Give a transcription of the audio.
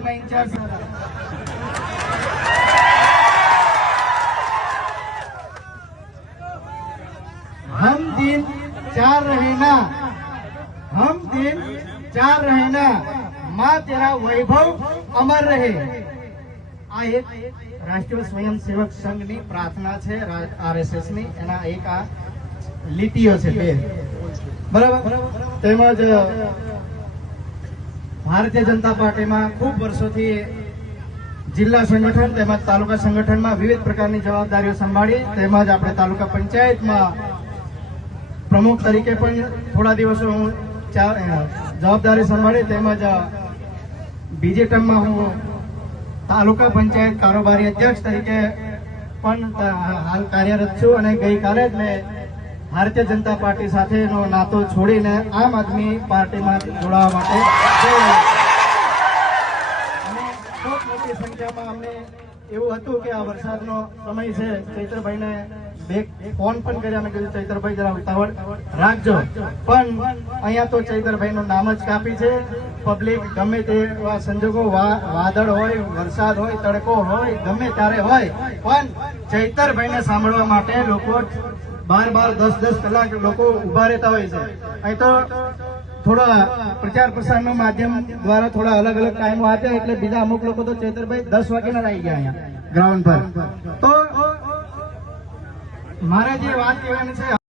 વિસ્તારના ઇન્ચાર્જ हम दिन चार रहना, हम दिन चार रहना, माँ तेरा वैभव अमर रहे। आ एक राष्ट्रीय स्वयंसेवक संघनी प्रार्थना है RSS ની એના એક આ લીટીઓ છે બે બરાબર। તેમજ ભારતીય જનતા પાર્ટીમાં ખૂબ વર્ષોથી જિલ્લા સંગઠન તેમજ તાલુકા સંગઠનમાં વિવિધ પ્રકારની જવાબદારીઓ સંભાળી તેમજ આપણે તાલુકા પંચાયતમાં પ્રમુખ તરીકે પણ થોડા દિવસો હું જવાબદારી સંભાળી તેમજ બીજી ટર્મમાં હું તાલુકા પંચાયત કારોબારી અધ્યક્ષ તરીકે પણ હાલ કાર્યરત છું અને ગઈકાલે જ મેં ભારતીય જનતા પાર્ટી સાથેનો નાતો છોડીને આમ આદમી પાર્ટીમાં જોડાવા માટે અને ખૂબ મોટી સંખ્યામાં અમને એવું હતું કે આ વરસાદનો સમય છે, ચૈતરભાઈને બે ફોન પણ કર્યા અને કીધું ચૈતરભાઈ જરા ઉતાવળ રાખજો, પણ અહીંયા તો ચૈતરભાઈનું નામ જ કાપી છે। પબ્લિક ગમે તેવા સંજોગો વાદળ હોય, વરસાદ હોય, તડકો હોય, ગમે ત્યારે હોય, પણ ચૈતરભાઈને સાંભળવા માટે લોકો 12-10 કલાક લોકો ઉભા રહેતા હોય છે। અહીં તો થોડા પ્રચાર પ્રસારનું માધ્યમ દ્વારા થોડા અલગ અલગ ટાઈમો આપ્યા એટલે બીજા અમુક લોકો તો ચૈતરભાઈ 10 વાગ્યાના આવી ગયા અહીંયા ગ્રાઉન્ડ પર। તો મારે જે વાત કહેવાની છે